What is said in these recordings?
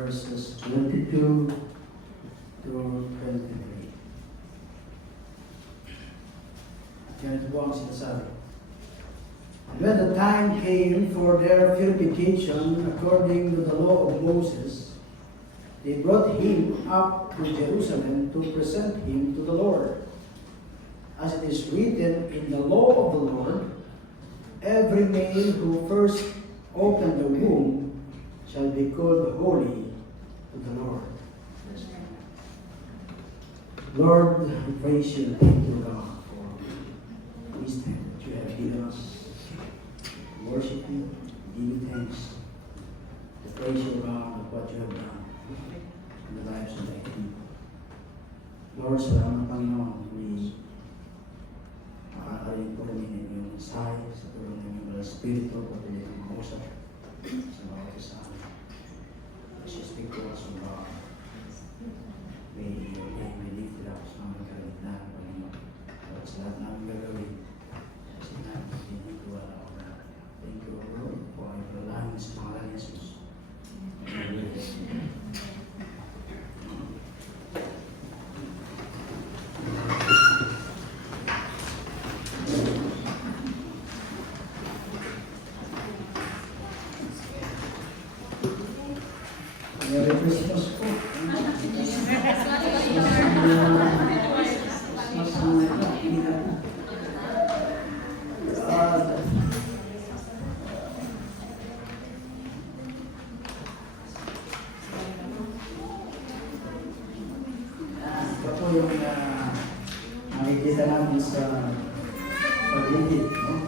verses 22 to 23. Ganito po ang sinasabi. And when the time came for their purification according to the law of Moses, they brought him up to Jerusalem to present him to the Lord. As it is written in the law of the Lord, every male who first opened the womb shall be called holy to the Lord. Lord, we praise you. Thank you, God, for wisdom that you have given us. Worship you, give you thanks. To praise you, God, of what you have done in the lives of thy people. Lord, salamat, Panginoon, we makakarin po kami ng iyong mensahe sa tulong ng iyong Holy Spirit o patuloy ng kausap sa mga kasama. As you speak to us, O God, may lift it up sa mga karagdagan, Panginoon. At sa lahat namin gagawin, kasi namin pinituwala ako na. Thank you, Lord, for ang ipalalangin sa pangalan ni Jesus. Merry Christmas po. Ito po yung nakikita namin sa paligid, no?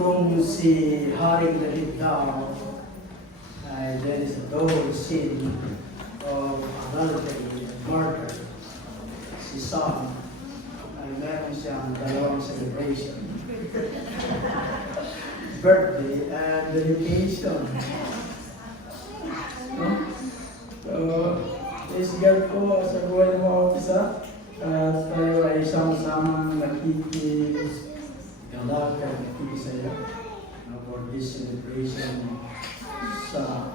Kung si Haring David daw there is a double sin of adultery and murder. Si Sam ay meron siyang dalawang celebration. Birthday and dedication. No? So, praise God po sa buhay ng mga ofisa. At tayo ay sama-sama nakikis-galak at nakikisaya for this celebration sa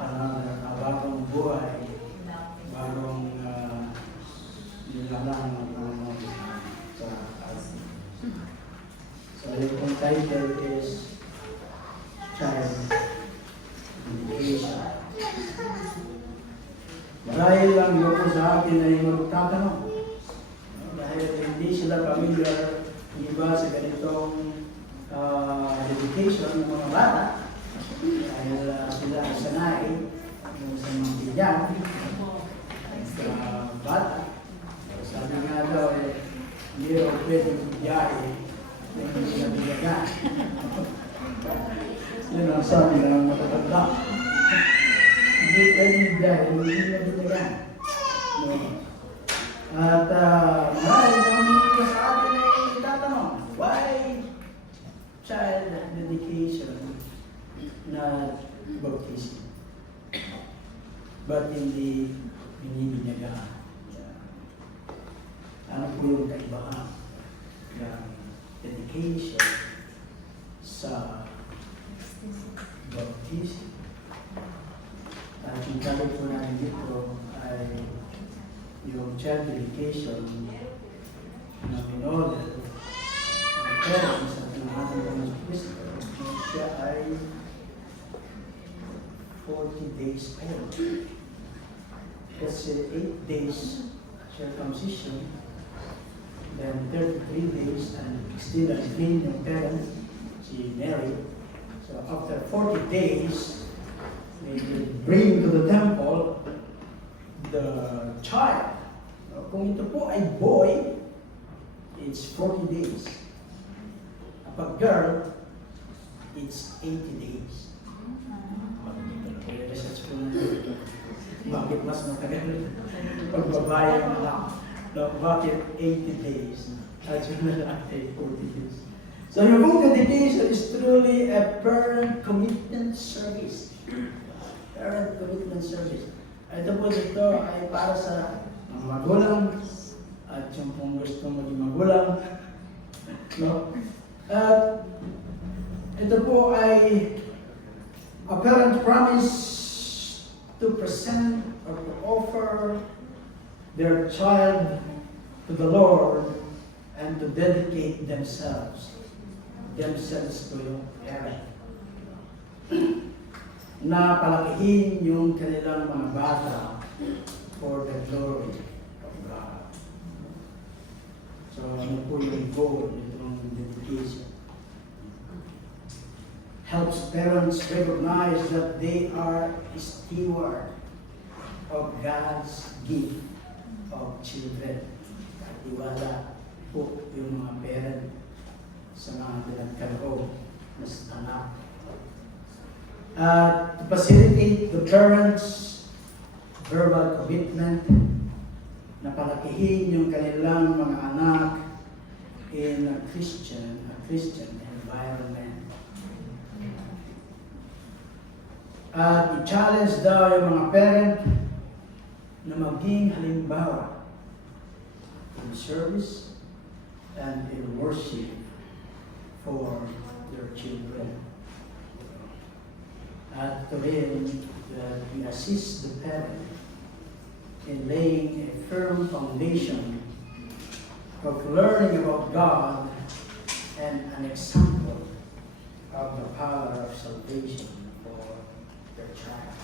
bagong buhay, bagong nilalang ng mga sa atin. So, yung kong title is Child Dedication. Dahil lang yun po sa atin ay magtatanong. Dahil hindi sila familiar, iba sa ganitong dedication ng mga bata. Dahil sila sanay sa mga bigyan sa bata. Sabi nga daw, hindi rin pwedeng biyahe na hindi na bigyan. Yun ang sabi ng matatanda. Hindi pwedeng biyahe, hindi na bigyan. At maraming ang sa atin ay itatanong, why child dedication na baptism? Ba't hindi binibinyagaan? Ano po yung kaibahan ng dedication sa baptism? At yung topic po natin dito ay yung child dedication na minodel ng parents at ng ating Panginoon Kristo. Siya ay 40 days old. Kasi 8 days circumcision, then 33 days and still as being yung parent, si Mary. So after 40 days, they will bring to the temple the child. Kung ito po ay boy, it's 40 days. Kapag girl, it's 80 days. Research ko na bakit mas matagal pag babae na lang. Bakit 80 days? At yun na lang 40 days. So yung book dedication is truly a parent commitment service. Parent commitment service. Ito po dito ay para sa mga magulang at yung kung gusto maging magulang. No? At ito po ay A parent promise to present or to offer their child to the Lord and to dedicate themselves to yung parent. Na palakihin yung kanilang mga bata for the glory of God. So, ano po yung goal nitong dedication? Helps parents recognize that they are steward of God's gift of children. Iwala po yung mga parent sa mga pinagkaloob na anak. To facilitate the parents' verbal commitment na palakihin yung kanilang mga anak in a Christian environment. At i-challenge daw yung mga parent na maging halimbawa in service and in worship for their children. At to rin that we assist the parent in laying a firm foundation of learning about God and an example of the power of salvation for their child.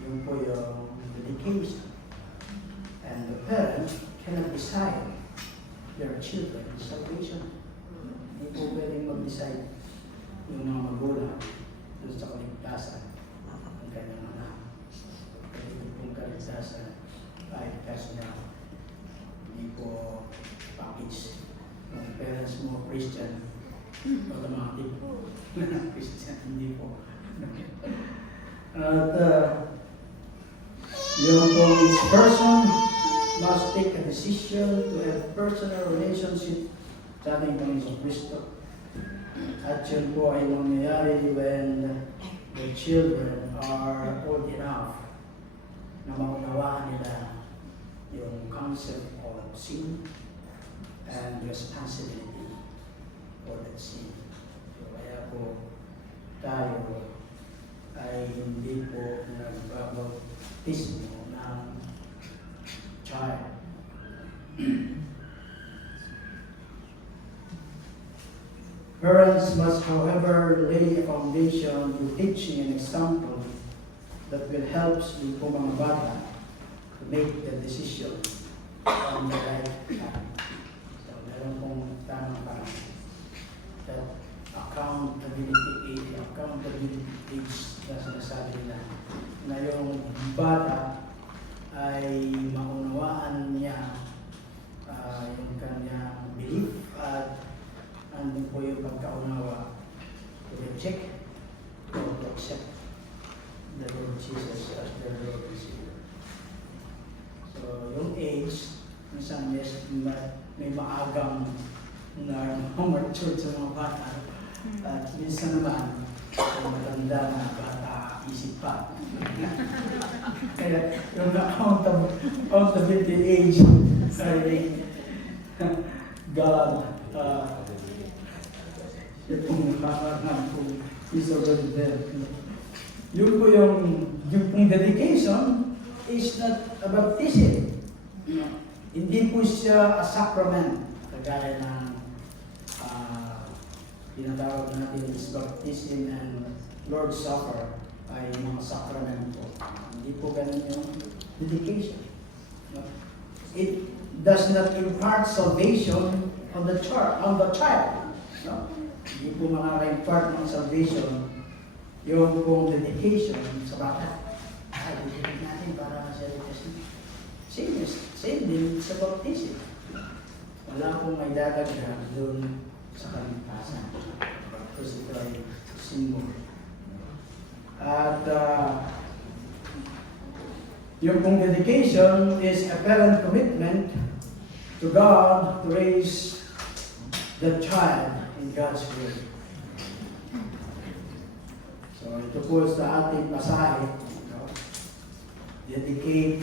Yun po yung dedication. And the parent cannot decide their children's salvation. Hindi po pwedeng mag-decide yung mga magulang doon sa kaligtasan ng kanyang anak. Ito pong kaligtasan ay personal. Hindi po package. Kung parents mo Christian, automatic po. Christian, hindi po. At yung kung each person must take a decision to have personal relationship sa ating Panginoon Kristo. At yun po ay mangyayari when the children are old enough na maunawaan nila yung concept of sin and responsibility for that sin. So kaya po tayo ay hindi po nagbabautismo ng child. Parents must, however, lay a foundation through teaching and example that will help yung po mga bata to make the decision on the right time. So, meron pong tamang parang that accountability age na sinasabi na yung bata ay maunawaan niya yung kanyang belief at andun po yung pagkaunawa to reject or to accept the Lord Jesus as their Lord and Savior. So, yung age, minsan may maagang na mature sa mga bata at minsan naman ay matanda na bata isip pa. Kaya yung accountability age ay God yung kakaroon kung is already there. Yun po yung pong dedication is not a baptism. Hindi po siya a sacrament. Kagaya ng tinatawag natin is baptism and Lord's Supper ay mga sacrament po. Hindi po ganun yung dedication. It does not impart salvation on the child. No? Hindi po makaka-impart ng salvation yung pong dedication sa bata. Ay, dedication natin para sa dedication. Same din sa baptism. Wala pong may dadagdag doon sa kaligtasan. Kasi ito ay symbol. At yung pong dedication is a parent commitment to God to raise the child in God's will. So ito po sa ating pasahe. Dedicate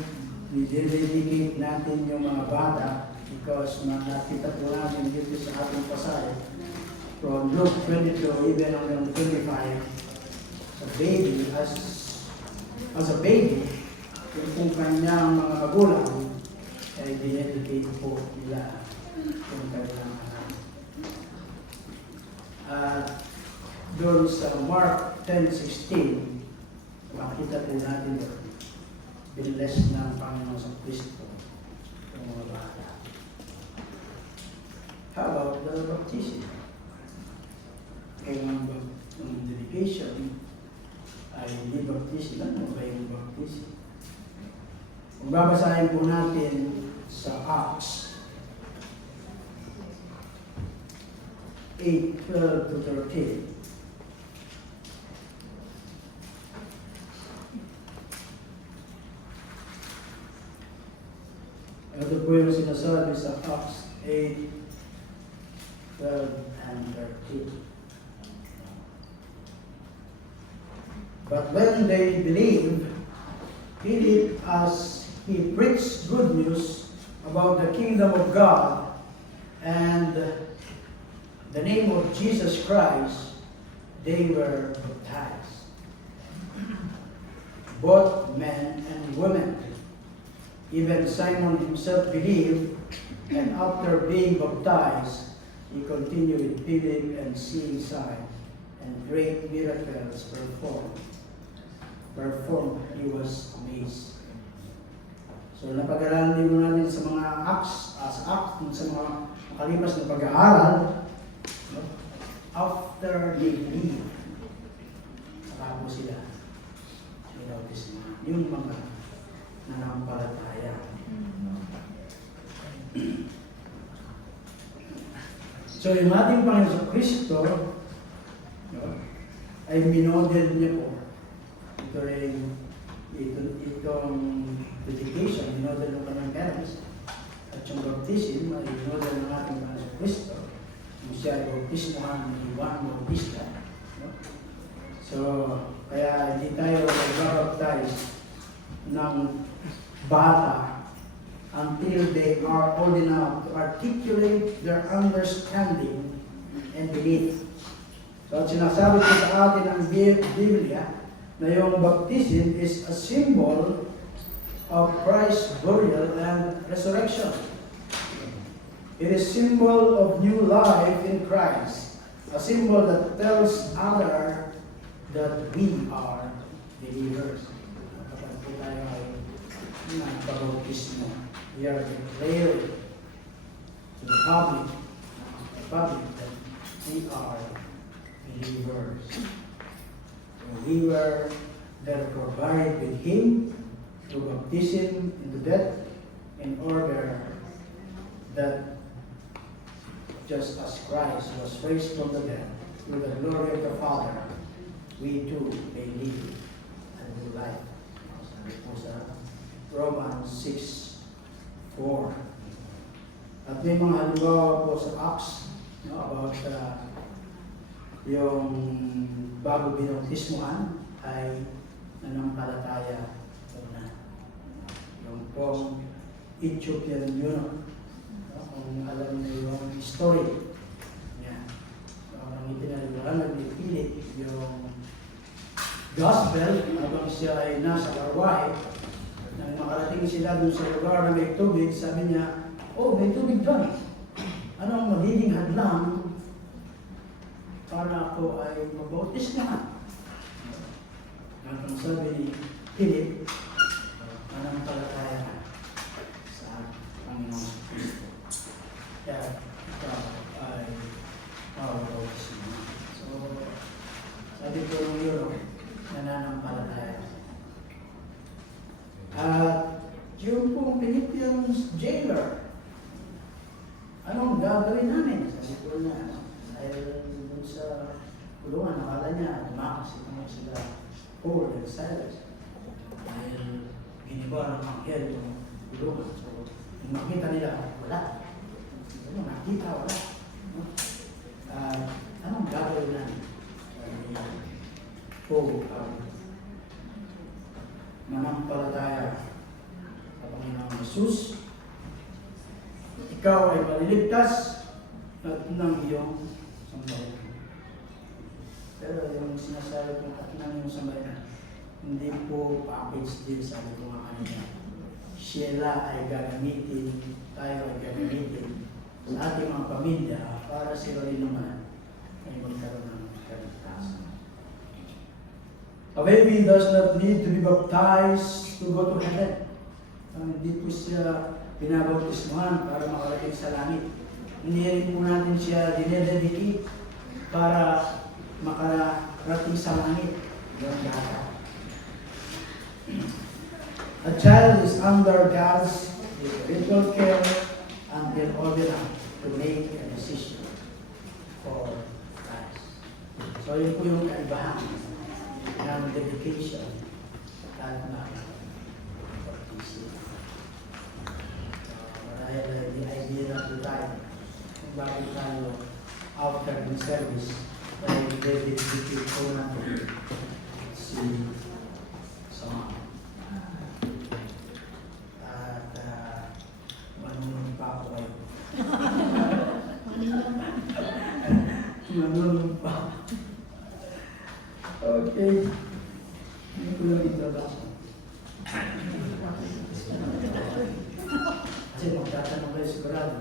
natin yung mga bata because nakita po natin dito sa ating pasahe from Luke 22 even hanggang 25 a baby, as a baby, yung kung kanyang mga magulang ay dinedicate po nila yung kanyang anak. Doon sa Mark 10:16, makita po natin doon, binless ng Panginoon sa Kristo yung mga bata. How about the baptism? Kaya ang dedication ay hindi baptism. Ano ba yung baptism? Kung babasahin po natin sa Acts 8:12-13, ito po yung sinasabi sa Acts 8:12-13. But when they believed, Philip, as he preached good news about the kingdom of God and the name of Jesus Christ, they were baptized, both men and women. Even Simon himself believed, and after being baptized, he continued with Philip and seeing signs and great miracles performed. He was amazed. So napag-aralan din natin sa mga Acts, sa mga makalipas na pag-aaral, no? After they believe, saka po sila yung mga nanampalataya. So yung ating Panginoon sa Kristo, no, ay minodel niya po itong dedication, minodel ng kanyang parents, at yung baptism ay minodel ng ating Panginoon sa Kristo, kung siya ay baptismohan ng Juan Bautista. No? So, kaya hindi tayo mag-baptize ng bata until they are old enough to articulate their understanding and belief. So, at sinasabi ko sa atin ng Biblia na yung baptism is a symbol of Christ's burial and resurrection. It is symbol of new life in Christ, a symbol that tells others that we are believers. Kapag po tayo ay nagpabautismo, we are declaring to the public that we are believers. So we were therefore buried with Him through baptism into death, in order that just as Christ was raised from the dead through the glory of the Father, we too may live a new life. Sabi po sa Romans 6:4. At may mga halimbawa po sa Acts, no, about yung bago binautismuhan ay nanampalataya na. Yung pong Ethiopian eunuch, no, kung alam niyo yung story niya. So, ang ipinaliwanag ni Philip yung gospel habang siya ay nasa karwahe, nang makarating sila dun sa lugar na may tubig, sabi niya, oh, may tubig doon. Anong magiging hadlang para ako ay mabautis na? At ang sabi ni Philip, nanampalataya na sa Panginoon Kristo. Kaya ikaw ay mabautis na. So, sabi ko ng Europe, nananampalataya. At yung pong Philippians jailer, anong gagawin namin? Sabi ko na, dahil dun sa kulungan, nakala niya, tumakas ito sila Paul and Silas. Dahil giniba ng anghel yung kulungan. So, yung makita nila, wala. Yung nakita, wala. Anong gagawin namin? Sabi niya, Paul, manampalataya sa Panginoong Jesus, ikaw ay maliligtas at ng iyong sambahin. Pero yung sinasabi kong katnan yung sa bayan, hindi po package deal, sabi ko nga kanina. Sila ay gagamitin, tayo ay gagamitin sa ating mga pamilya para sila rin naman ay magkaroon ng kaligtasan. A baby does not need to be baptized to go to heaven. Hindi po siya pinabautismuhan para makarating sa langit. Hindi rin po natin siya dinededicate para makarating sa langit. Yung bata. A child is under God's spiritual care until old enough to make a decision for Christ. So yun po yung kaibahan ng dedication at ng baptism. Marahil the idea na po tayo kung bakit tayo after the service ay dedicate po natin si Sama. Manunong pa ako kayo. Manunong pa. Okay. Hindi ko lang introduction. Kasi magtatanong kayo sigurado,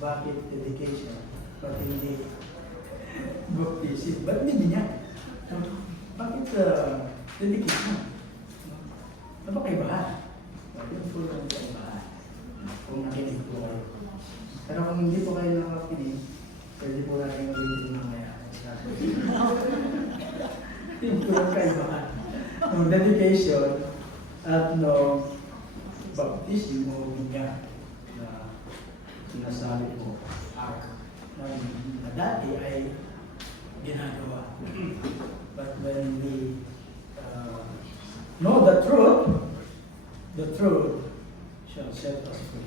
bakit dedication? Ba't hindi baptism? Ba't hindi niya? Bakit dedication? Ano ba kaibahan? Yun po lang kaibahan. Kung nakinig po kayo. Pero kung hindi po kayo nakakinig, pwede po natin ulitin mamaya. Yun po lang kaibahan. No dedication at no baptism o binya na sinasabi po na dati ay ginagawa. But when we know the truth shall set us free.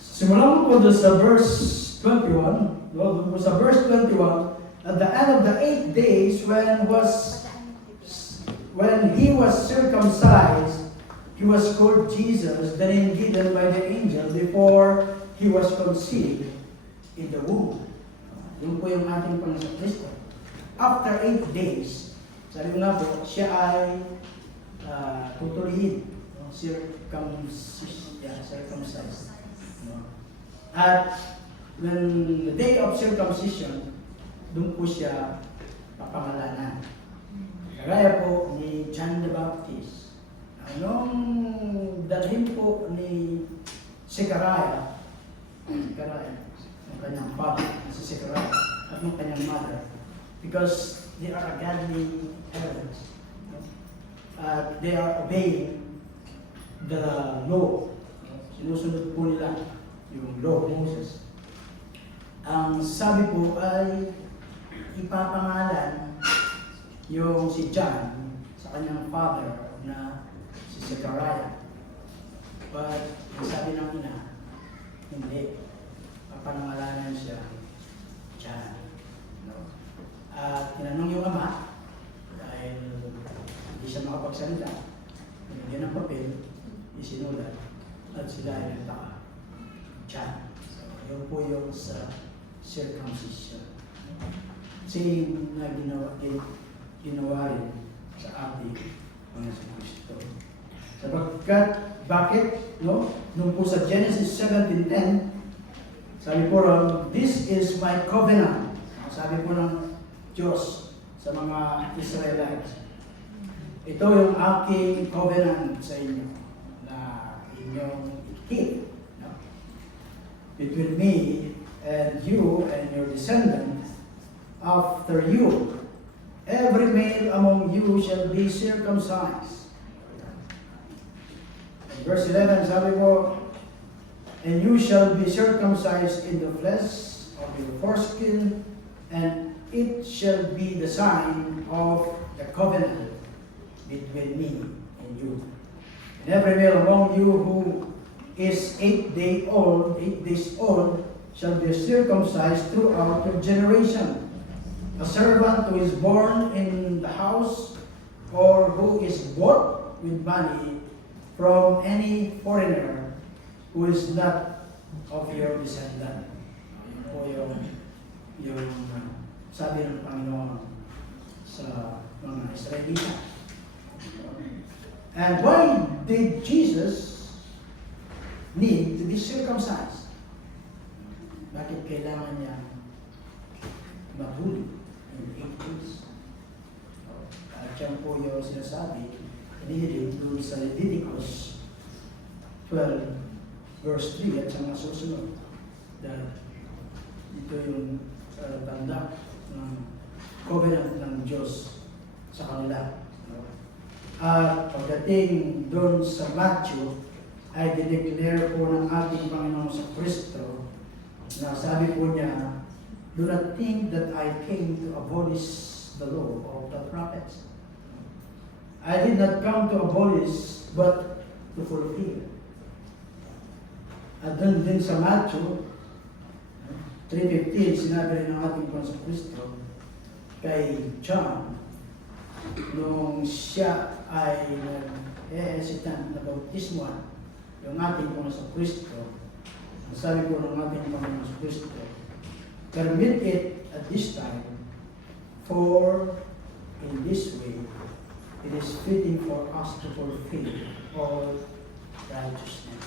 Simulan po doon sa verse 21. Doon po sa verse 21, at the end of the 8 days when he was circumcised, he was called Jesus, the name given by the angel before he was conceived in the womb. Yun po yung ating Panginoon Kristo. After 8 days, sabi ko nga po, siya ay tutulihin, circumcised. At when the day of circumcision, doon po siya papangalanan. Kagaya po ni John the Baptist. Anong dalhin po ni Zechariah, ang kanyang father, si Zechariah, at ang kanyang mother, because they are a godly parents. They are obeying the law. Sinusunod po nila yung law of Moses. Ang sabi po ay ipapangalan yung si John sa kanyang father na si Zechariah. But ang sabi ng ina, hindi. Papangalanan siya John. No? At tinanong yung ama, dahil hindi siya makapagsalita, binigyan ng papel, isinulat, at sila ay nagtaka. John. So, yun po yung sa circumcision. Same na ginawa rin sa ating Panginoon Kristo. Sapagkat, bakit? No? Nung po sa Genesis 17:10, sabi po ron, this is my covenant. Sabi po ng Diyos sa mga Israelites. Ito yung aking covenant sa inyo na inyong keep. No? Between me and you and your descendant after you. Every male among you shall be circumcised. In verse 11, sabi po, and you shall be circumcised in the flesh of your foreskin, and it shall be the sign of the covenant between me and you. And every male among you who is 8 days old, shall be circumcised throughout your generation. A servant who is born in the house or who is bought with money from any foreigner who is not of your descendant. po yung sabi ng Panginoon sa mga Israelita. And why did Jesus need to be circumcised? Bakit kailangan niya mahuli in 8 days? At yan po yung sinasabi ni doon sa Leviticus 12 verse 3 at saka susunod. Ito yung tanda ng covenant ng Diyos sa kanila. At pagdating doon sa Matthew, ay dineclare po ng ating Panginoon sa Kristo na sabi po niya, do not think that I came to abolish the law of the prophets. I did not come to abolish, but to fulfill. At doon din sa Matthew 3:15, sinabi rin ng ating Panginoon sa Kristo kay John, nung siya ay nag-hesitant na bautismuhan yung ating Panginoon sa Kristo, sabi po ng ating Panginoon sa Kristo, permit it at this time, for in this way, it is fitting for us to fulfill all righteousness.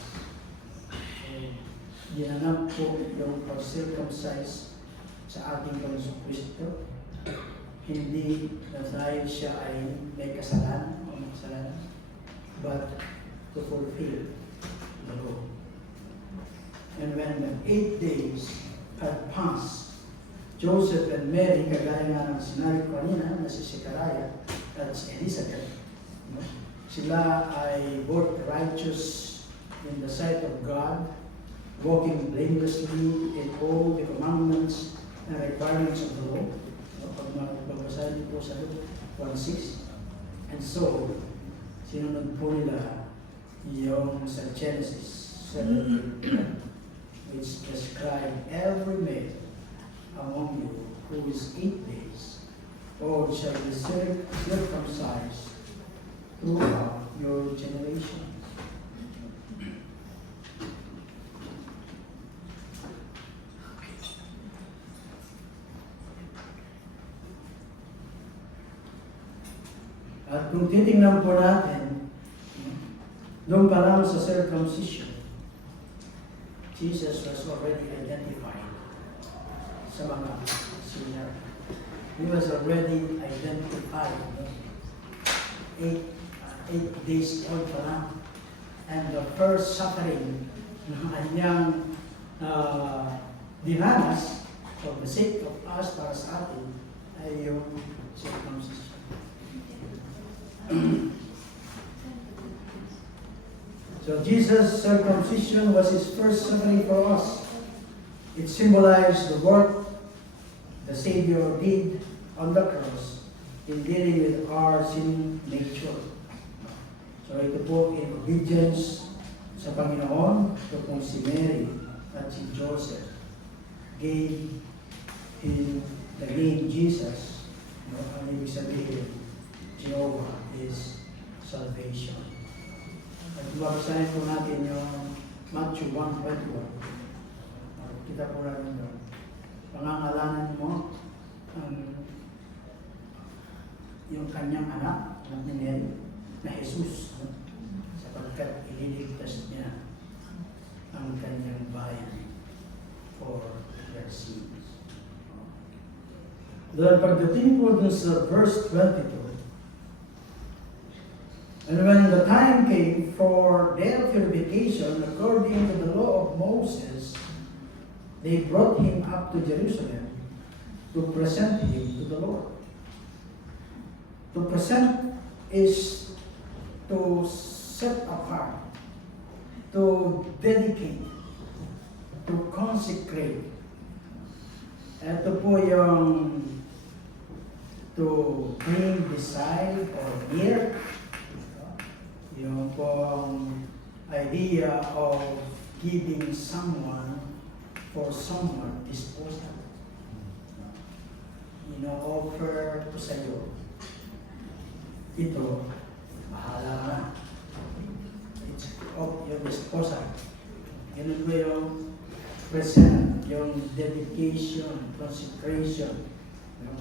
Ginanap po yung pag-circumcise sa ating Panginoon sa Kristo, hindi na dahil siya ay may kasalanan o may kasalanan, but to fulfill the law. And when the 8 days had passed, Joseph and Mary, kagaya nga ng sinabi ko kanina, na si Zechariah at si Elizabeth, sila ay both righteous in the sight of God, walking blamelessly in all the commandments and requirements of the law. Pagbabasahin po sa Luke 1:6. And so, sinunod po nila yung sa Genesis 7, which prescribe every male among you who is 8 days old shall be circumcised throughout your generations. At kung titingnan po natin, doon pa lang sa circumcision, Jesus was already identified sa mga sinner. He was already identified. 8 days old pa lang. And the first suffering na kanyang dinanas for the sake of us, para sa atin, ay yung circumcision. So Jesus' circumcision was his first suffering for us. It symbolized the work the Savior did on the cross in dealing with our sin nature. So ito po in obedience sa Panginoon, ito pong si Mary at si Joseph gave him the name Jesus. Ang ibig sabihin, Jehovah is salvation. At babasahin po natin yung Matthew 1:21. Kita po natin doon. Pangangalanan mo yung kanyang anak ni Mary na Jesus, sapagkat ililigtas niya ang kanyang bayan for their sins. Dahil pagdating po dun sa verse 22, and when the time came for their purification according to the law of Moses, they brought him up to Jerusalem to present him to the Lord. To present is to set apart, to dedicate, to consecrate. Ito po yung to bring beside or near, yung pong idea of giving someone for someone disposal. Offer ko sa iyo. Ito, bahala na. It's of your disposal. Ganun po yung present yung dedication, consecration. No?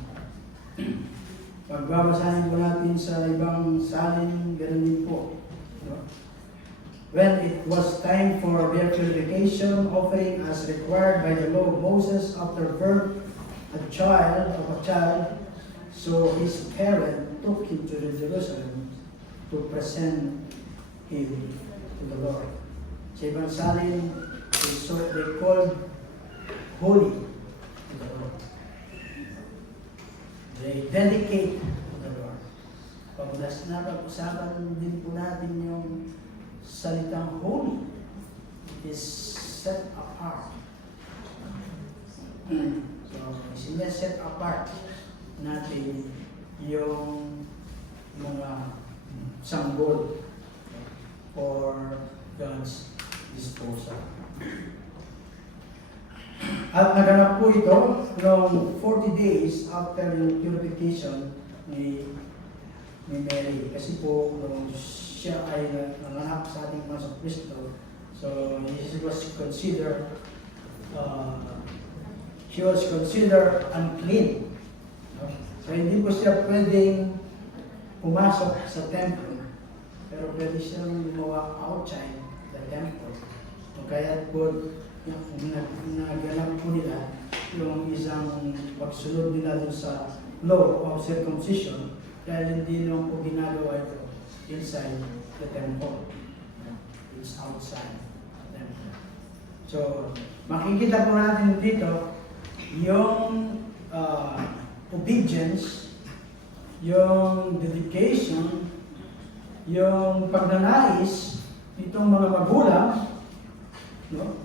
Pagbabasahin po natin sa ibang salin, ganoon din po. No? When it was time for their purification, offering as required by the law of Moses after birth of a child, so his parent took him to Jerusalem to present him to the Lord. Sa ibang salin, they called holy to the Lord. They dedicate to the Lord. Pag-usapan din po natin yung salitang holy. It is set apart. So, sineset apart natin yung mga sanggol for God's disposal. At naganap po ito noong 40 days after yung purification ni Mary. Kasi po, nung siya ay nanganak sa ating Panginoong Kristo, so she was considered unclean. No? So hindi po siya pwedeng pumasok sa temple, pero pwede siyang gumawa outside the temple. So kaya po, naganap po nila yung isang pagsunod nila dun sa law of circumcision, dahil hindi naman po ginagawa ito inside the temple. It's outside the temple. So, makikita po natin dito yung obedience, yung dedication, yung pagnanais nitong mga magulang, no,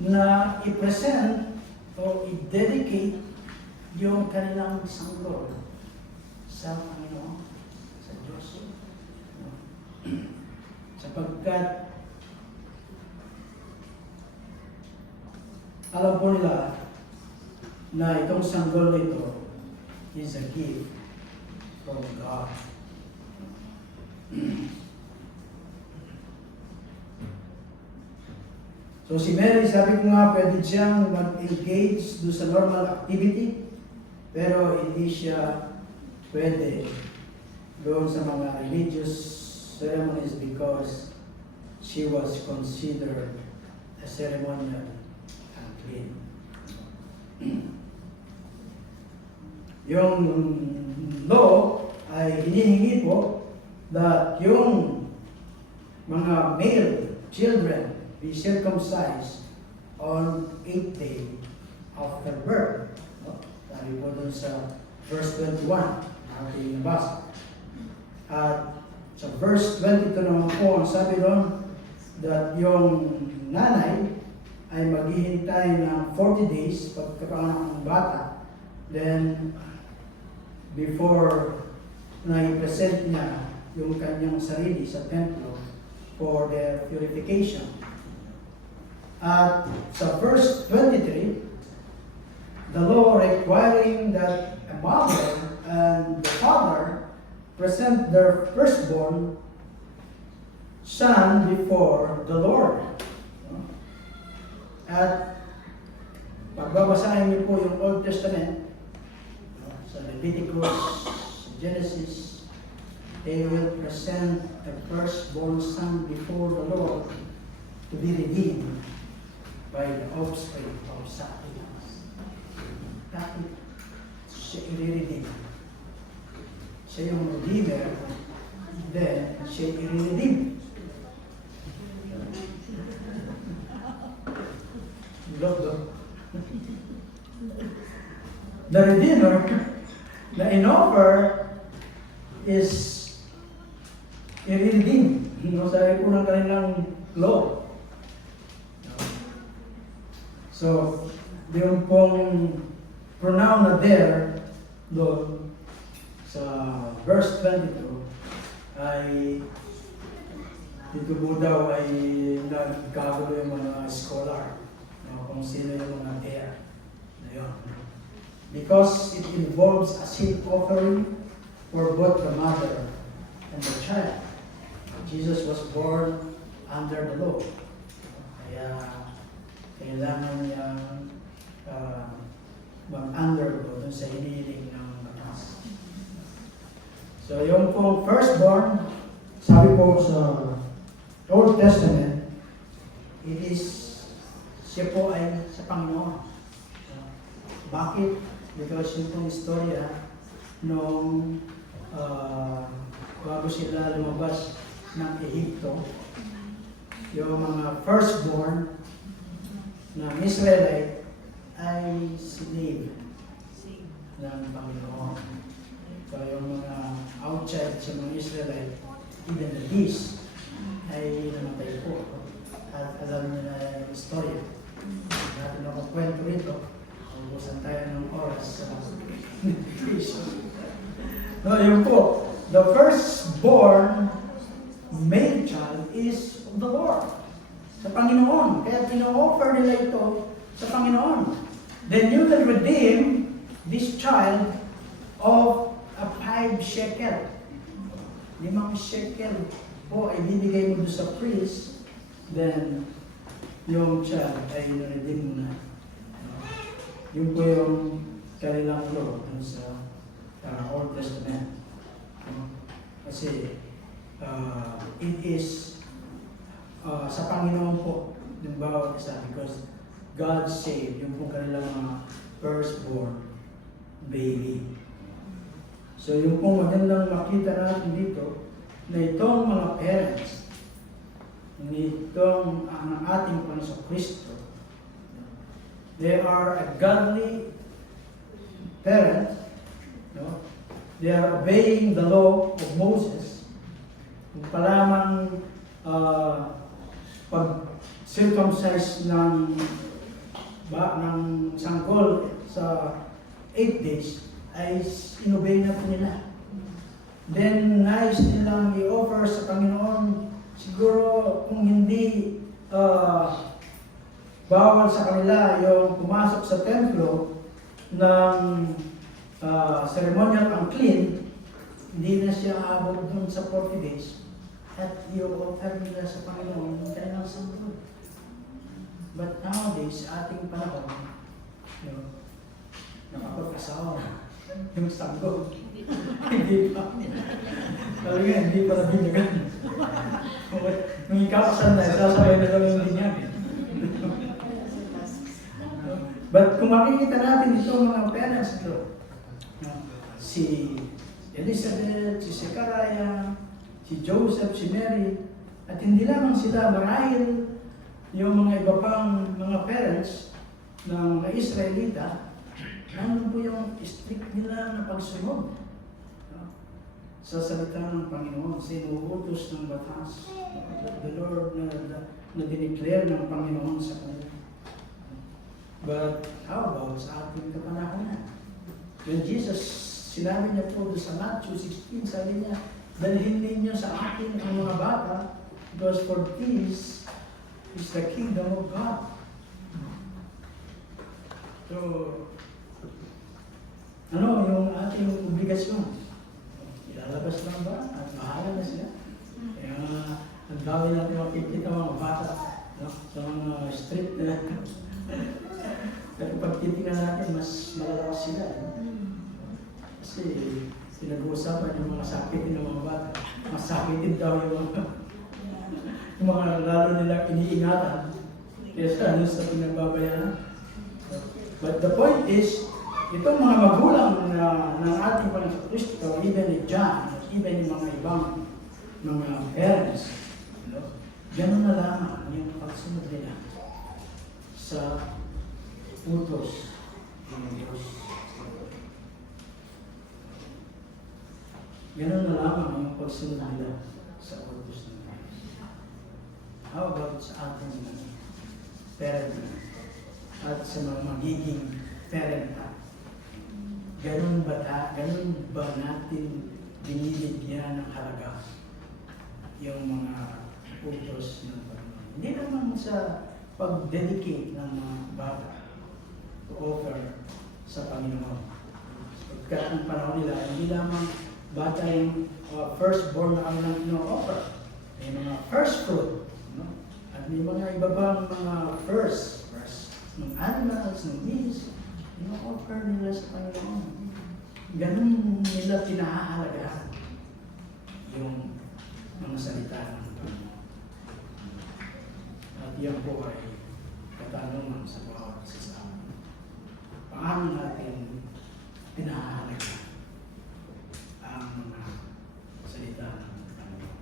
na i-present o i-dedicate yung kanilang sanggol sa Panginoon, sa Diyos. No? Sapagkat alam po nila na itong sanggol nito is a gift from God. So si Mary, sabi ko nga, pwede siyang mag-engage doon sa normal activity, pero hindi siya pwede doon sa mga religious ceremonies because she was considered a ceremonial unclean. Yung law ay hinihingi po that yung mga male children be circumcised on 8th day after birth. No? Sabi po doon sa verse 21, ating nabasa. At sa verse 22 naman po, ang sabi doon, that yung nanay ay maghihintay ng 40 days pagkapanganak ng bata. Then, before na i-present niya yung kanyang sarili sa templo for their purification. At sa verse 23, the law requiring that a mother and the father present their firstborn son before the Lord. At pagbabasahin niyo po yung Old Testament, sa Leviticus, Genesis, they will present the firstborn son before the Lord to be redeemed by the offspring of sacrifice. Bakit siya i-redeem? Siya yung redeemer, then siya i-redeem. The redeemer na in-offer is i-redeem. Sabi po ng kanilang law. So, yung pong pronoun na there, doon, sa verse 22, ay dito po daw ay nagkagulo yung mga scholar, kung sino yung mga there. Ayun. Because it involves a sin offering for both the mother and the child. Jesus was born under the law. Kaya kailangan niyang mag-undergo dun sa hinihiling ng batas. So yung pong firstborn, sabi po sa Old Testament, siya po ay sa Panginoon. Bakit? Because yung pong istorya nung bago sila lumabas ng Ehipto, yung mga firstborn na Israelite ay slave ng Panginoon. So yung mga outside sa mga Israelite, even the beast, ay namatay po. At alam niyo na yung istorya. Natin ako kwento rito. Ubusan tayo ng oras sa meditation. No, yun po. The firstborn male child is of the Lord. Sa Panginoon. Kaya pino-offer nila ito sa Panginoon. Then you will redeem this child of a 5 shekel. 5 shekel po ay bibigay mo doon sa priest. Then, yung child ay redeem mo na. Yun po yung kanilang law dun sa Old Testament. Kasi it is sa Panginoon po yung bawat isa because God saved yung po kanilang mga firstborn baby. So yung po magandang makita natin dito na itong mga parents, itong ang ating Panginoon Kristo, they are a godly parent. No? They are obeying the law of Moses. Kung palamang pag-circumcise ng sanggol sa 8 days, ay inobey na po nila. Then, nais nilang i-offer sa Panginoon, siguro kung hindi bawal sa kanila yung pumasok sa templo ng ceremonial unclean, hindi na siya aabot dun sa 40 days at i-offer nila sa Panginoon yung kanilang sanggol. But nowadays, ating panahon, nakapag-asawa yung sanggol. Hindi pa. Talaga, hindi pa nabinyagan. Nung ikakasal na, sasabay na lang yung linyag. But kung makikita natin ito mga parents ito, si Elizabeth, si Zechariah, si Joseph, si Mary, at hindi lamang sila, marahil yung mga iba pang mga parents ng mga Israelita, ano po yung strict nila na pagsunod sa salita ng Panginoon, sa inuutos ng batas, the Lord na dineclare ng Panginoon sa kanila. But how about sa ating kapanahonan? When Jesus, sinabi niya po sa Matthew 16, sabi niya, dalhin ninyo sa akin ang mga bata because for this is the kingdom of God. So, ano yung ating obligasyon? Ilalabas lang ba? At bahala na sila. Kaya ang dami natin makikita mga bata sa mga street na pero pag titingnan natin, mas malalakas sila. Kasi pinag-uusapan yung mga sakitin ng mga bata. Mas sakitin daw yung mga lalo nilang iniingatan kaysa ano sa pinagbabayaran. But the point is, itong mga magulang ng ating Panginoon Kristo, even ni John, even yung mga ibang mga parents, gano'n na lamang yung pagsunod nila sa utos ng Diyos. Gano'n na lamang yung pagsunod nila sa utos ng Diyos. How about sa ating parenting at sa mga magiging parenta? Ganun ba natin binibigyan ng halaga yung mga utos ng Panginoon? Hindi naman sa pag-dedicate ng mga bata to offer sa Panginoon. Pagkat ang panahon nila, hindi lamang bata yung firstborn na kami nang ino-offer. May mga first fruit. No? At may mga iba bang mga first ng animals, ng bees, ino-offer nila sa Panginoon. Ganun nila pinahahalagahan yung mga salita ng Panginoon. At yan po ay katanungan sa bawat isa sa amin. Paano natin pinahahalagahan ang mga salita ng Panginoon?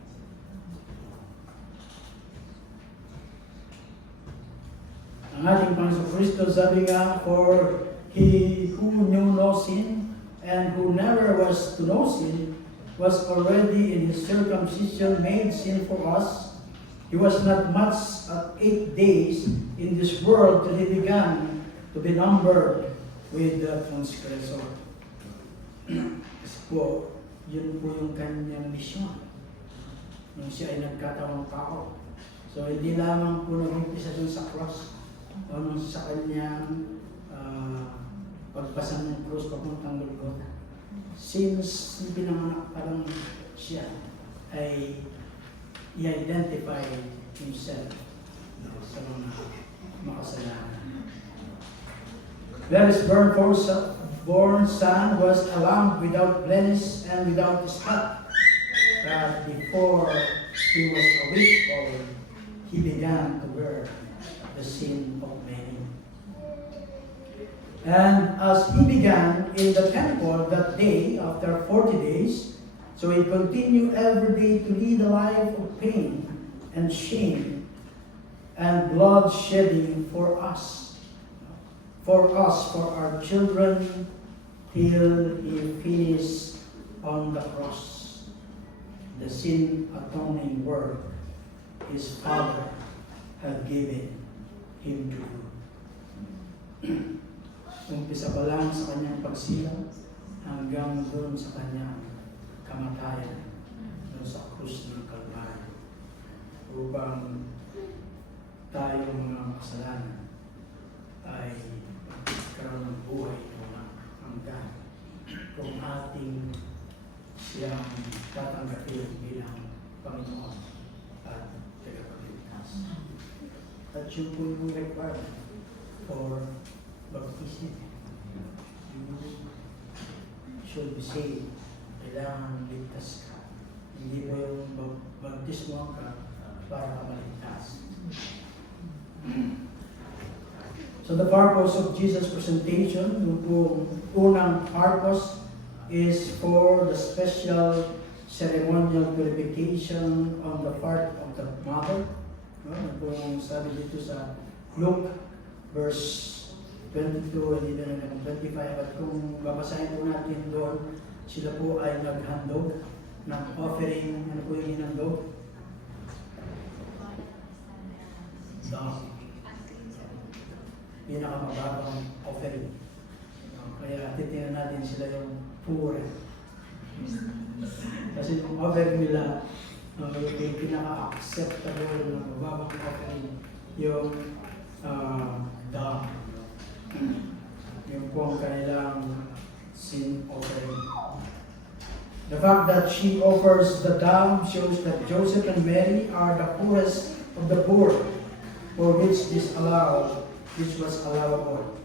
Ang ating Panginoon Kristo sabi nga, for He who knew no sin and who never was to know sin was already in His circumcision made sin for us. He was not much at 8 days in this world till He began to be numbered with the transgressor. Kasi po, yun po yung kanyang misyon nung siya ay nagkatawang tao. So hindi lamang po nag-umpisa dun sa cross o nung sa kanyang pagpasang ng krus papuntang Golgotha. Since pinanganak pa lang siya, ay i-identify himself sa mga makasalanan. Whereas born son was a lamb without blemish and without spot. But before he was a week old, he began to bear the sin of many. And as he began in the temple that day, after 40 days, so he continued every day to lead a life of pain and shame and blood shedding for our children, till he finished on the cross the sin atoning work his Father had given him to do. Umpisa pa lang sa kanyang pagsilang hanggang doon sa kanyang kamatayan doon sa krus ng Kalbaryo, upang tayo mga makasalanan ay magkaroon ng buhay na walang hanggan kung ating siyang tatanggapin bilang Panginoon at tagapagligtas. At yun po yung requirement for baptism. You should be saved. Kailangan ligtas ka. Hindi ba yung baptismo ka para ka maligtas? So the purpose of Jesus' presentation, yung unang purpose, is for the special ceremonial purification on the part of the mother. Kung sabi dito sa Luke, verse 22 and even 25, at kung babasahin po natin doon, sila po ay naghandog ng offering. Ano po yung hinandog? Pinakamababang offering. Kaya titingnan natin sila yung poor. Kasi yung offering nila, yung pinaka-acceptable na mababang offering, yung dove. Yung po ang kanilang sin offering. The fact that she offers the dove shows that Joseph and Mary are the poorest of the poor, for which was allowable.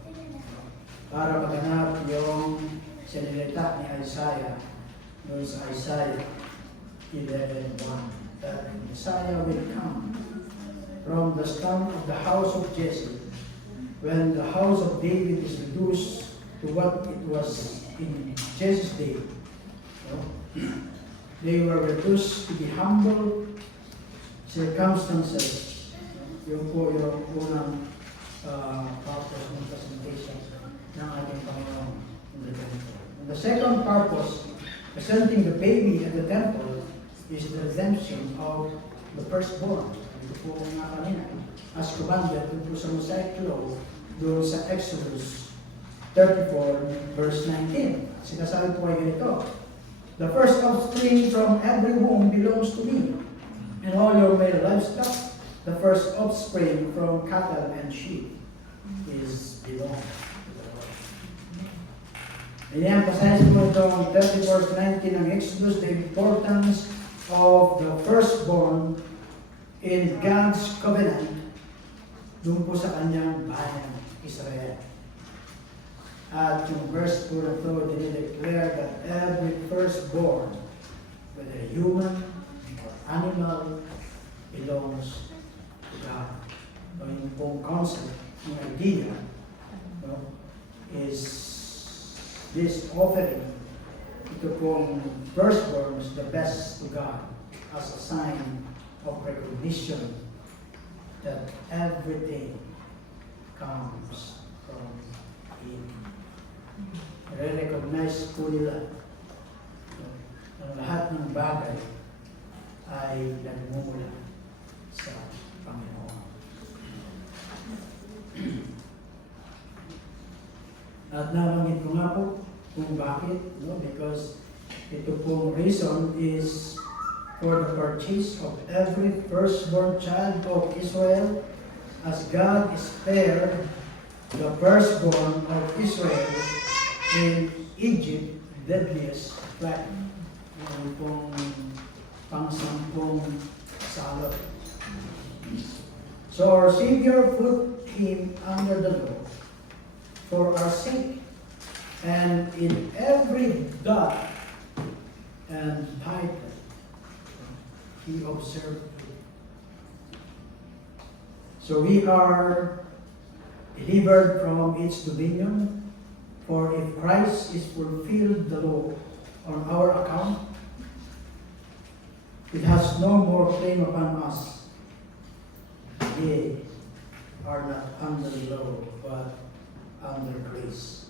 Para maganap yung sinilita ni Isaiah, noon sa Isaiah 11:1, that Messiah will come from the stump of the house of Jesse. When the house of David is reduced to what it was in Jesus' day, they were reduced to the humble circumstances. Yung po yung unang purpose ng presentation ng ating Panginoon in the temple. And the second purpose, presenting the baby at the temple, is the redemption of the firstborn. Ito po nga kanina, as commanded po sa Mosaic Law, doon sa Exodus 34, verse 19. Sinasabi po ay ganito, the first offspring from every womb belongs to me, and all your male livestock, the first offspring from cattle and sheep, is belong to the Lord. I-emphasize po itong 30 verse 19 ng Exodus, the importance of the firstborn in God's covenant doon po sa kanyang bayan. Israel. At yung verse 4 na ito, dinideclare that every firstborn, whether human or animal, belongs to God. So yung pong concept, yung idea, is this offering, ito pong firstborns, the best to God, as a sign of recognition that everything comes from Him. Re-recognize po nila ang lahat ng bagay ay nagmumula sa Panginoon. At nabanggit ko nga po kung bakit, because ito pong reason is for the purchase of every firstborn child of Israel, as God spared the firstborn of Israel in Egypt, deadliest plague. Yung pong pang-sampung salot. So our Savior put Him under the law for our sake, and in every dot and title He observed it. So we are delivered from its dominion, for if Christ is fulfilled the law on our account, it has no more claim upon us. They are not under the law, but under grace.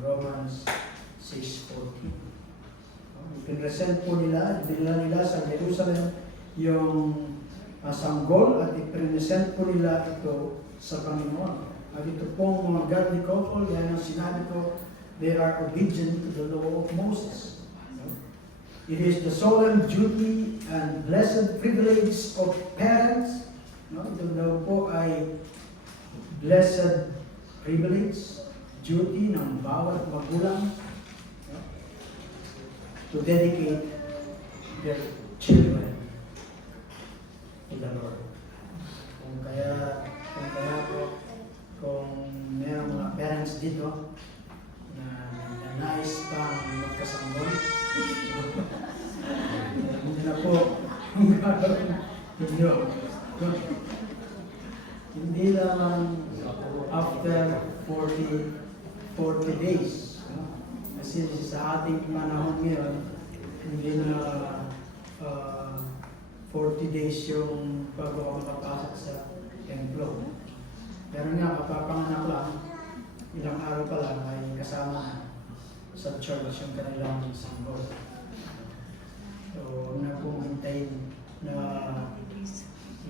Romans 6:14. Ipinresent po nila, dinala nila sa Jerusalem yung sanggol at ipinresent po nila ito sa Panginoon. At ito pong mga godly couple, yan ang sinabi ko, they are obedient to the law of Moses. It is the solemn duty and blessed privilege of parents. Ito daw po ay blessed privilege, duty ng bawat magulang to dedicate their children to the Lord. Kung kaya po, kung mayroong mga parents dito na nais pang magkasanggol, hindi na po kung gagawin ninyo. Hindi lang after 40 days. Kasi sa ating panahon ngayon, hindi na 40 days yung bago ako makapasok sa templo. Pero nga, kapapanganak lang, ilang araw pa lang ay kasama sa church yung kanilang sanggol. So, huwag na pong hintayin na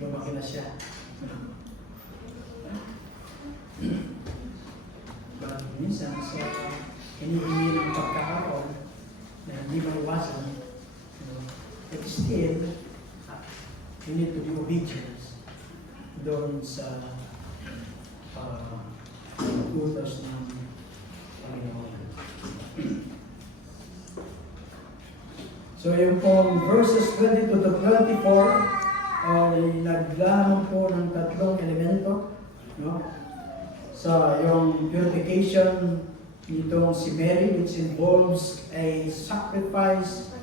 lumaki na siya. But minsan sa hinihingi ng pagkakaroon na hindi maiwasan, but still, you need to be obedient doon sa utos ng Panginoon. So yung pong verses 22 to 24 ay naglamang po ng tatlong elemento, sa yung purification nitong si Mary, which involves a sacrifice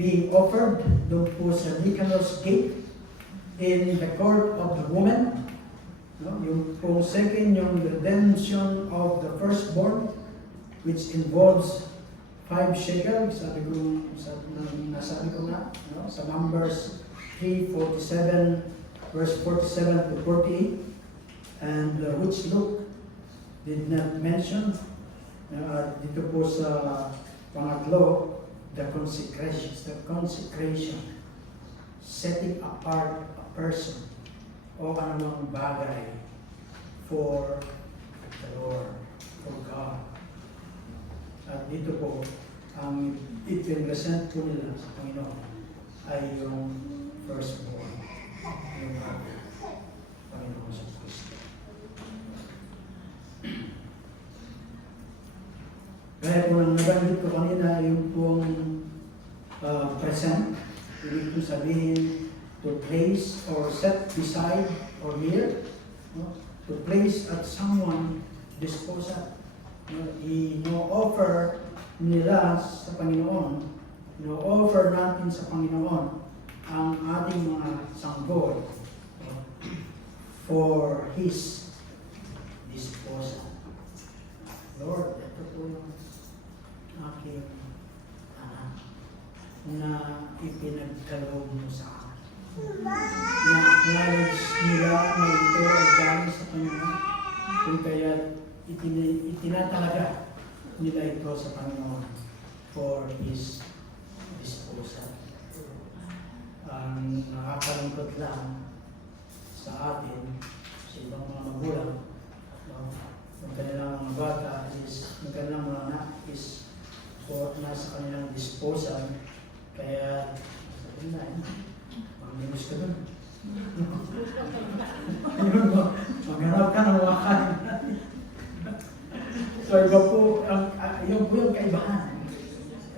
being offered doon po sa Nicanor Gate in the court of the woman. Yung pong second, yung redemption of the firstborn, which involves 5 shekel, nasabi ko nga, sa Numbers 3:47, verse 47 to 48, and which Luke did not mention. Dito po sa pangatlo, the consecration, setting apart a person o anumang bagay for the Lord, for God. At dito po, ang ipinresent po nila sa Panginoon ay yung firstborn, yung Panginoon sa Kristo. Kaya po nang nabanggit ko kanina, yung pong present, ibig po sabihin to place or set beside or near, to to place at someone disposal. Ino-offer nila sa Panginoon, ino-offer natin sa Panginoon ang ating mga sanggol for His disposal. Lord, ito po yung aking anak na ipinagkaloob mo sa akin. Na-acknowledge nila na ito ay galing sa Panginoon. Kung kaya itinatalaga nila ito sa Panginoon for His disposal. Ang nakakalungkot lang sa atin, sa ibang mga magulang, ang kanilang mga bata is, ang kanilang mga anak is for nasa kanilang disposal. Kaya, sabi na, mag-minus ka dun. Maghanap ka ng wakain natin. So, iba po, yun po yung kaibahan.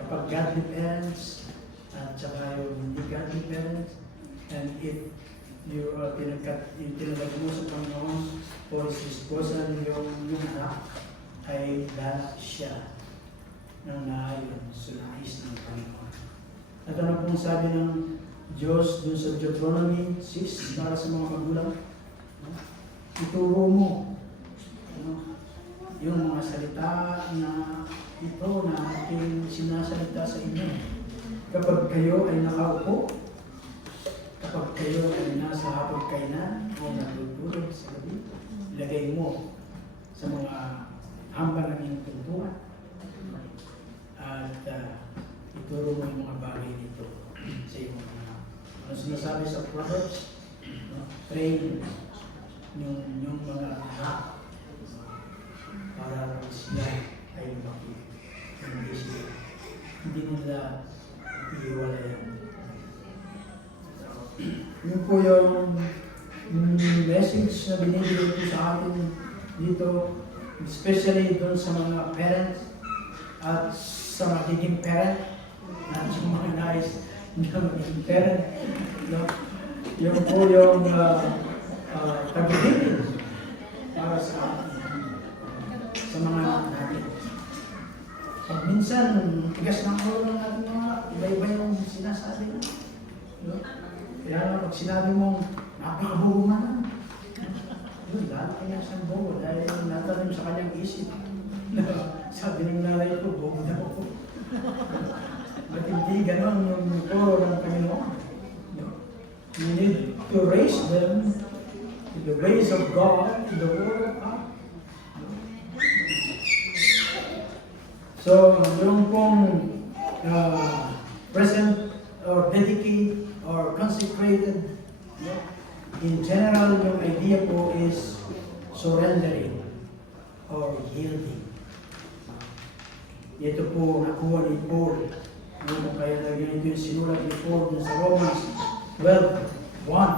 Kapag godly parents, at saka yung hindi godly parents, and if you are tinatag mo sa Panginoon for His disposal, yung anak ay lahat siya ng naayon sa nais ng Panginoon. At ano pong sabi ng Diyos dun sa Deuteronomy 6 para sa mga magulang? Ituro mo yung mga salita na ito na ating sinasalita sa inyo. Kapag kayo ay nakaupo, kapag kayo ay nasa hapagkainan o natutulog sa gabi, ilagay mo sa mga hambal ng iyong tuntuan. At ituro mo yung mga bagay nito sa iyong mga anak. Ano sinasabi sa Proverbs? Train yung mga anak para sila ay lumaki. Hindi nila iiwalayan. Yun po yung message na binibigay po sa atin dito, especially doon sa mga parents at sa magiging parent at sa mga nais na magiging parent. Yun po yung pag-ibig para sa mga natin. Pag minsan, tigas ng ulo ng ating mga iba-iba yung sinasabi. Kaya nga, pag sinabi mong napakabuo man, yun, dahil kanya siyang buo dahil natanim sa kanyang isip. Sabi ng nanay ko, buo na ako. Ba't hindi ganon yung turo ng Panginoon? You need to raise them to the ways of God, to the Word of God. So, yung pong present or dedicate or consecrated, in general, yung idea po is surrendering or yielding. Ito po nakuha ni Paul. Kaya na ganito yung sinulat ni Paul sa Romans 12:1.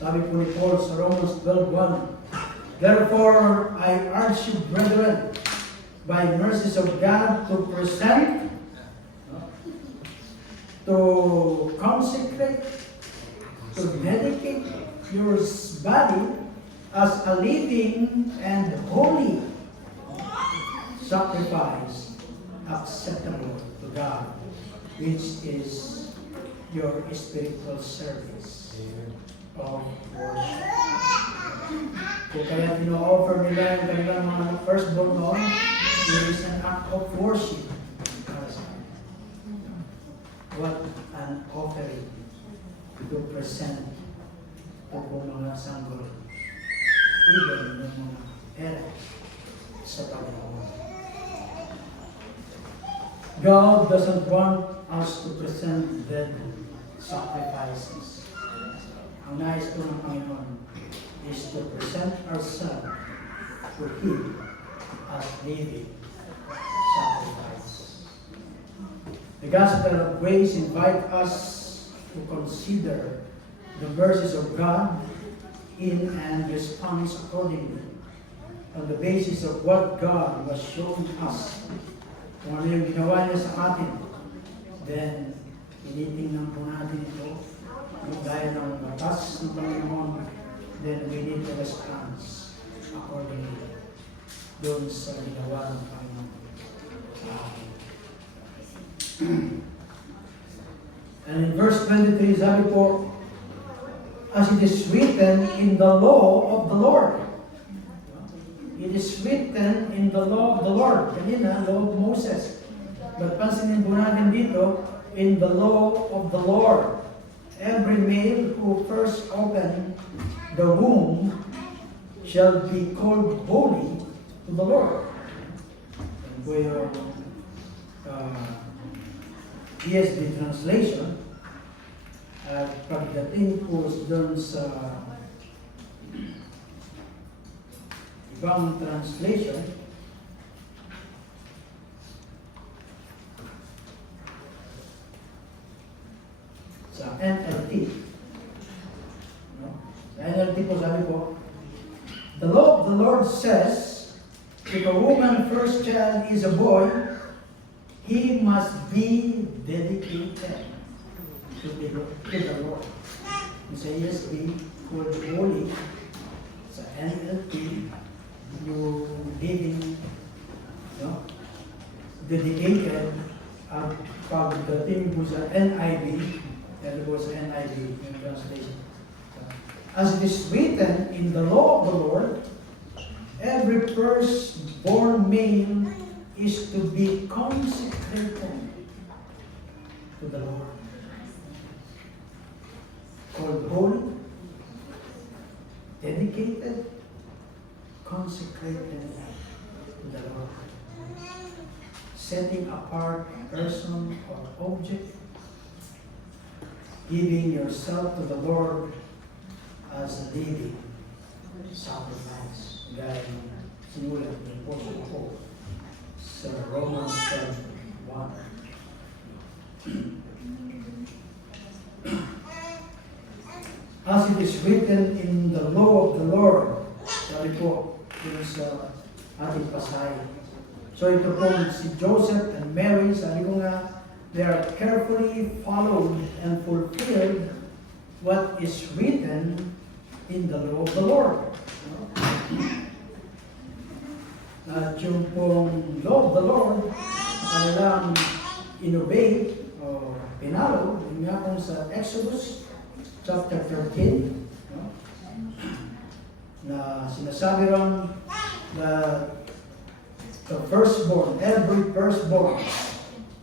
Sabi po ni Paul sa Romans 12:1, therefore, I urge you, brethren, by mercies of God, to present, to consecrate, to dedicate your body as a living and holy sacrifice acceptable to God, which is your spiritual service of worship. Kung kaya pino-offer nila yung kanilang mga firstborn noon, it is an act of worship. What an offering to present to mga sanggol, even ng mga era sa Panginoon. God doesn't want us to present dead sacrifices. Ang nais ko ng Panginoon is to present ourselves to Him as living sacrifice. The Gospel of Grace invites us to consider the mercies of God in and response accordingly on the basis of what God was showing us. Kung ano yung ginawa niya sa atin, then tinitingnan po natin ito. Dahil ng batas ng Panginoon, then we need to respond accordingly doon sa ginawa ng Panginoon sa akin. And in verse 23, sabi po, as it is written in the law of the Lord. It is written in the law of the Lord. Kanina, law of Moses. But pansinin po natin dito, in the law of the Lord. Every male who first opened the womb shall be called holy to the Lord. And po yung ESV translation, at pagdating po doon sa ibang translation, sa NLT. No? Sa NLT po sabi po, the law of the Lord says, if a woman's first child is a boy, he must be dedicated to the Lord. Sa ESV, called holy. Sa NLT, yung living, no? Dedicated. At pagdating po sa NIV, and it was NIV in translation. As it is written in the law of the Lord, every firstborn male is to be consecrated to the Lord. Called holy, dedicated, consecrated to the Lord. Setting apart a person or object, giving yourself to the Lord as a living sacrifice. Gaya ng sinulat ng Apostle Paul sa Romans 12:1. As it is written in the law of the Lord, sabi po yun sa ating pasahe. So ito po si Joseph and Mary, sabi ko nga, they are carefully followed and fulfilled what is written in the law of the Lord. At yung pong law of the Lord, kanilang inobey o pinalo, yun nga kung sa Exodus chapter 13, no? Na sinasabi ron na the firstborn, every firstborn,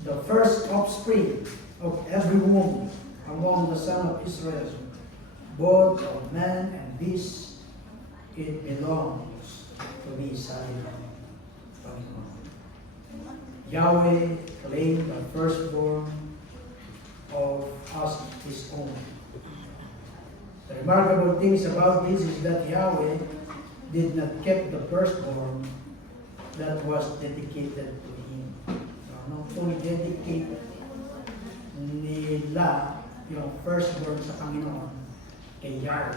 the first offspring of every womb among the sons of Israel, both of man and beast, it belongs to me, sabi ng Panginoon. Yahweh claimed the firstborn of us his own. The remarkable things about this is that Yahweh did not keep the firstborn that was dedicated to him. Nung fully dedicated nila yung firstborn sa Panginoon kay Yahweh.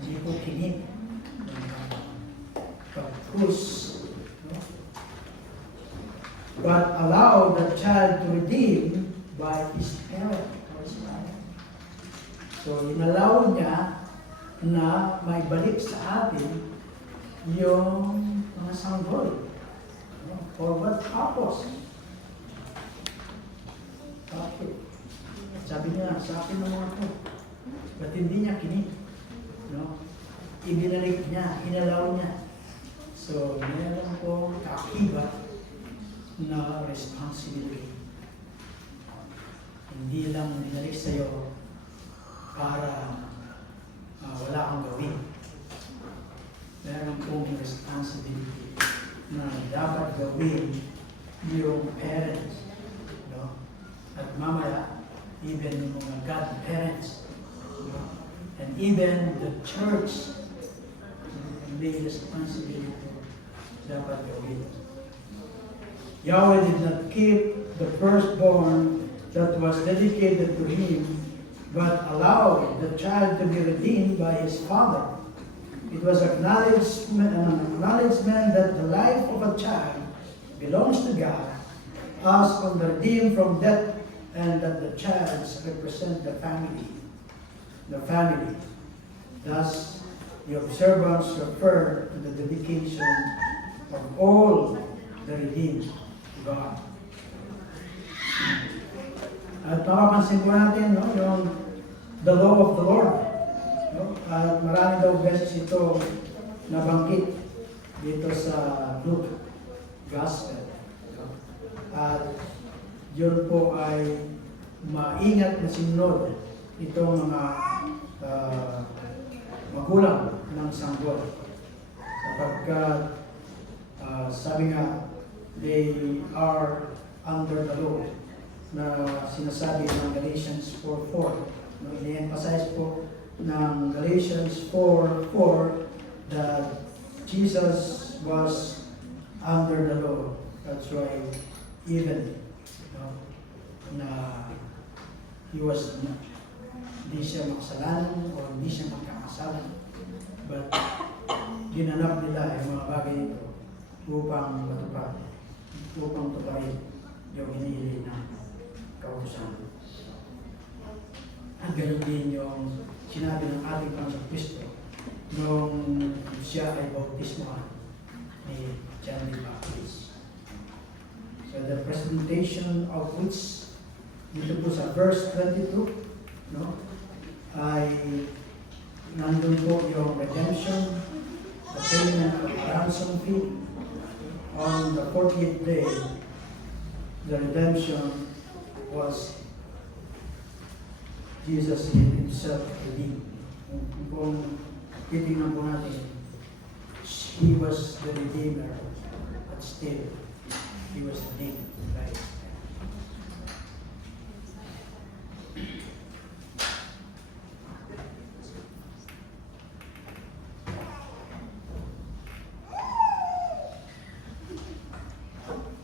Hindi po kinip ng pag-push, no? But allow the child to redeem by his parent or his mother. So, inallow niya na may balik sa atin yung mga sanggol. No? For what purpose? Bakit? Sabi niya, sa akin ng mga ito. Ba't hindi niya kinip? No? Ibinalik niya, inalaw niya. So, meron pong kaakibat na responsibility. Hindi lang binalik sa'yo para wala kang gawin. Meron pong responsibility na dapat gawin yung parents. No? At mamaya, even yung mga godparents, no? And even the church, may responsibility dapat gawin. Yahweh did not keep the firstborn that was dedicated to him, but allowed the child to be redeemed by his father. It was an acknowledgement that the life of a child belongs to God, as on the redeemed from death, and that the child represent the family. The family. Thus, The observance refer to the dedication of all the redeemed to God. At makapansin po natin, no, yung the law of the Lord. No? At marami daw beses ito nabanggit dito sa Luke Gospel. No? At yun po ay maingat na sinunod itong mga magulang ng sanggol. Sapagkat sabi nga, they are under the law na sinasabi ng Galatians 4:4. No, ini-emphasize po ng Galatians 4:4 that Jesus was under the law. That's why even na he was hindi siya makasalanan o hindi siya magkakasalan. But ginanap nila yung mga bagay ito upang matupad, upang tuparin yung hinihiling ng kautusan. At ganoon din yung sinabi ng ating Panginoon Kristo nung siya ay bautismohan ni John the Baptist. So the presentation of which dito po sa verse 22, no, ay nandun po yung redemption, the payment of ransom fee. On the 40th day, the redemption was Jesus himself redeemed. Kung titingnan po natin, he was the Redeemer, but still, he was redeemed. Right?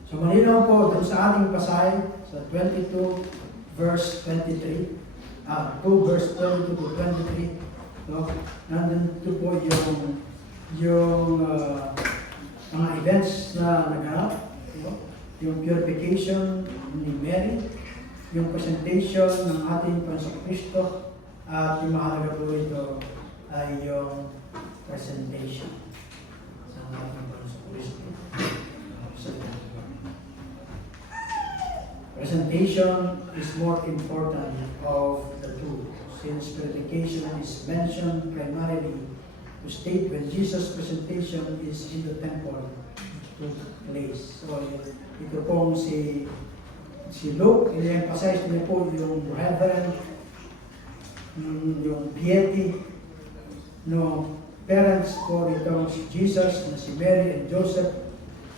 So malinaw po dun sa ating pasahe sa 22 verse 23, 2 verse 22 to 23, no? Nandito po yung mga events na naganap, no? Yung purification ni Mary, yung presentation ng ating Panginoong Kristo, at yung mahalaga po ito ay yung presentation ng ating Panginoong Kristo. Presentation is more important of the two, since purification is mentioned primarily to state when Jesus' presentation is in the temple took place. So ito pong si Luke, i-emphasize niya po yung reverend, yung piety, no, parents po itong si Jesus na si Mary and Joseph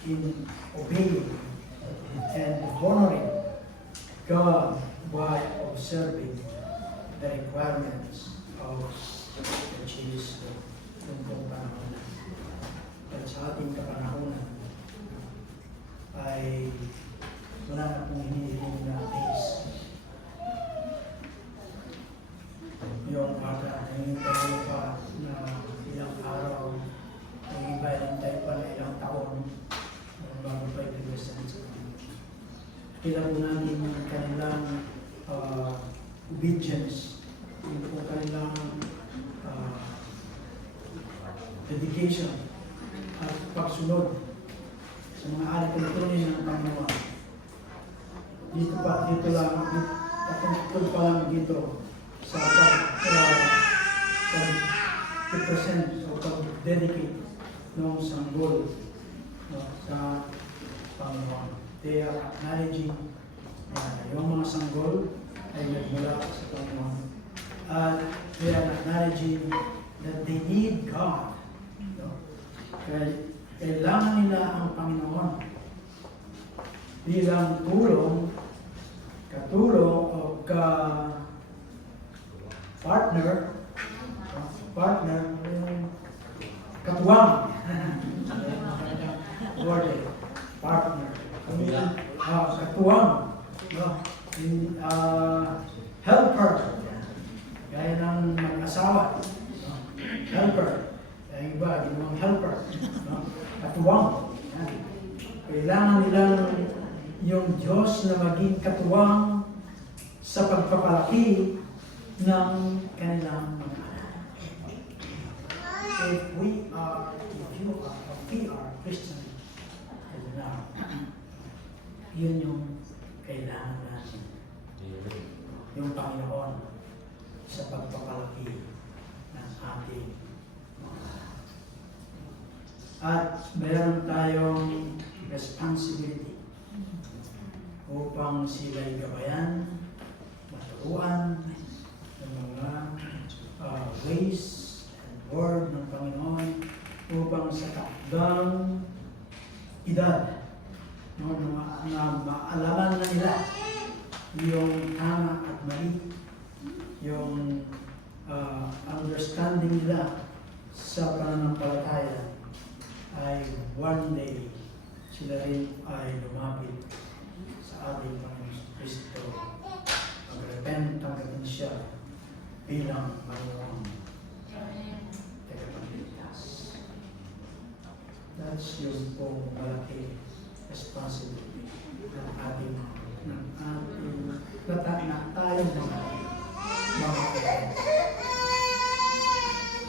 in obeying and honoring God by observing the requirements of the Jewish law noong panahon. At sa ating kapanahonan ay wala na pong hinihiling na days. Yung bata, nangintay pa na ilang araw, nangintay pa na ilang taon bago pa ipinagsan sa kanila. Kailan po natin yung kanilang obedience, yung po kanilang dedication at pagsunod sa mga alit na tuloy ng Panginoon. Dito lang dito sa pag-present o pag-dedicate ng sanggol sa Panginoon. They are acknowledging yung mga sanggol ay nagmula sa Panginoon. At they are acknowledging that they need God. Kailangan nila ang Panginoon bilang katulong o partner, katuwang, partner, katuwang, helper, gaya ng mag-asawa, helper, yung iba, ginawang helper, katuwang. Kailangan nilang yung Diyos na maging katuwang sa pagpapalaki ng kanilang mga anak. if we are Christian now, yun yung kailangan natin. Yung Panginoon sa pagpapalaki ng ating mga. At meron tayong responsibility upang sila'y gabayan, maturuan ng mga ways and word ng Panginoon upang sa takdang edad na maalaman na nila yung tama at mali, yung understanding nila sa pananampalataya, ay one day sila rin ay lumapit sa ating Panginoon Kristo, mag-repent, tanggapin siya bilang Panginoon tagapagligtas. That's yung pong malaki responsibility ng ating na tayong mga kapatid.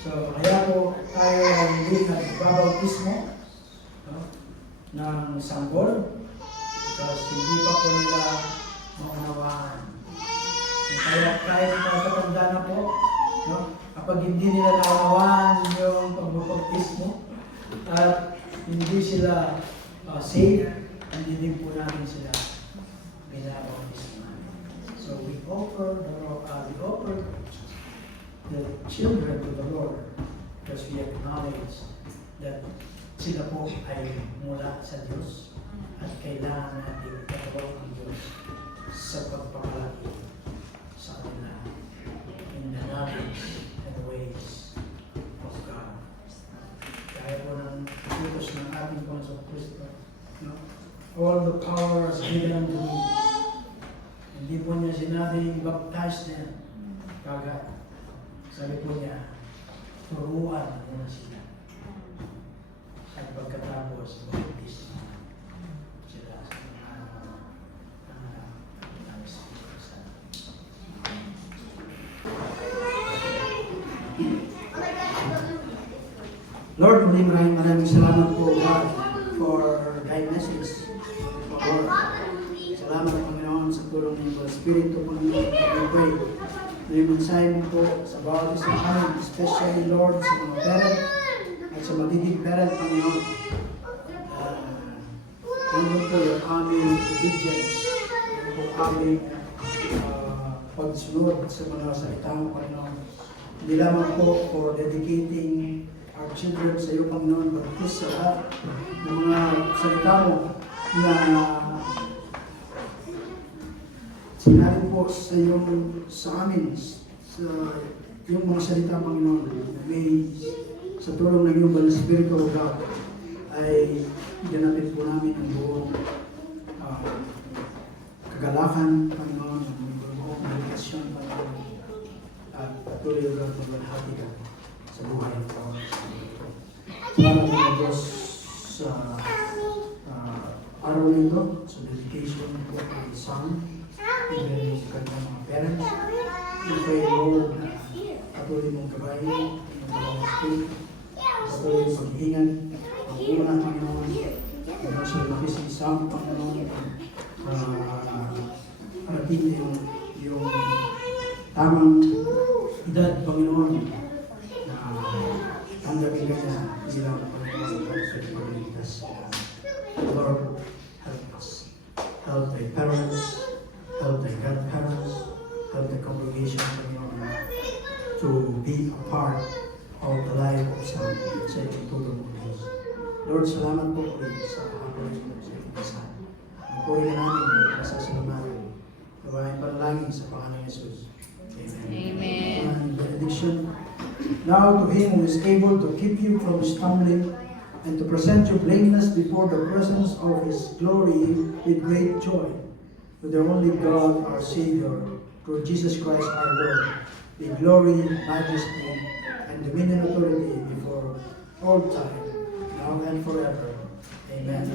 So, kaya po tayo ay hindi nagbabautismo ng sanggol because hindi pa po nila maunawaan. Kaya kahit magkatanda na po, kapag hindi nila naunawaan yung pagbabautismo at hindi sila safe, hindi din po namin sila binabautismo. So we offer the children to the Lord because we acknowledge that sila po ay mula sa Diyos at kailangan natin katawag ang Diyos sa pagpapalaki sa kanila in the knowledge and ways of God. Kaya po ng utos ng ating Panginoon Kristo, all the power is given unto me. Hindi po niya sinabing baptize them. Kagad. Sabi po niya, turuan mo na sila. At pagkatapos, baptize sila sa mga Espiritu. Lord, maraming salamat po, God, for thy message. Lord, salamat, Panginoon, sa tulong ng Espiritu, Panginoon, we pray na yung mensahe mo po sa bawat isang amin, especially, Lord, sa mga parent at sa magiging parent, Panginoon. Panginoon po yung aming obedience, po aming pagsunod sa mga salita mo, Panginoon. Hindi lamang po for dedicating our children sa iyo, Panginoon, but sa lahat ng mga salita mo na sinabi po sa amin, sa yung mga salita, Panginoon, may sa tulong ng iyong Banal Espiritu, O God, ay ganapin po namin ang buong kagalakan, Panginoon, ang buong medikasyon, Panginoon, at patuloy, O God, magbahagi ka sa buhay ko. Salamat mga Diyos sa araw nito, sa dedication po ng son, even sa kanyang mga parents. We pray, Lord, na patuloy mong gabayin, ng mga spirit, patuloy mong pag-iingat, ang unang Panginoon, ang sa nakisisang Panginoon, parating yung tamang edad, Panginoon, na tanggapin ka niya bilang Panginoon sa pagligtas. Lord, help us. Help the parents, help the godparents, help the congregation, Panginoon, to be a part of the life of some sa itutulong mo, Diyos. Lord, salamat po ulit sa hapon mo sa itigasan. Ang puri namin ay masasalamatan. Gawain panalangin sa pangalan ng Jesus. Amen. Amen. And benediction. Now to him who is able to keep you from stumbling and to present you blameless before the presence of his glory with great joy. To the only God, our Savior, through Jesus Christ our Lord, be glory, majesty, and dominion authority before all time, now and forever. Amen.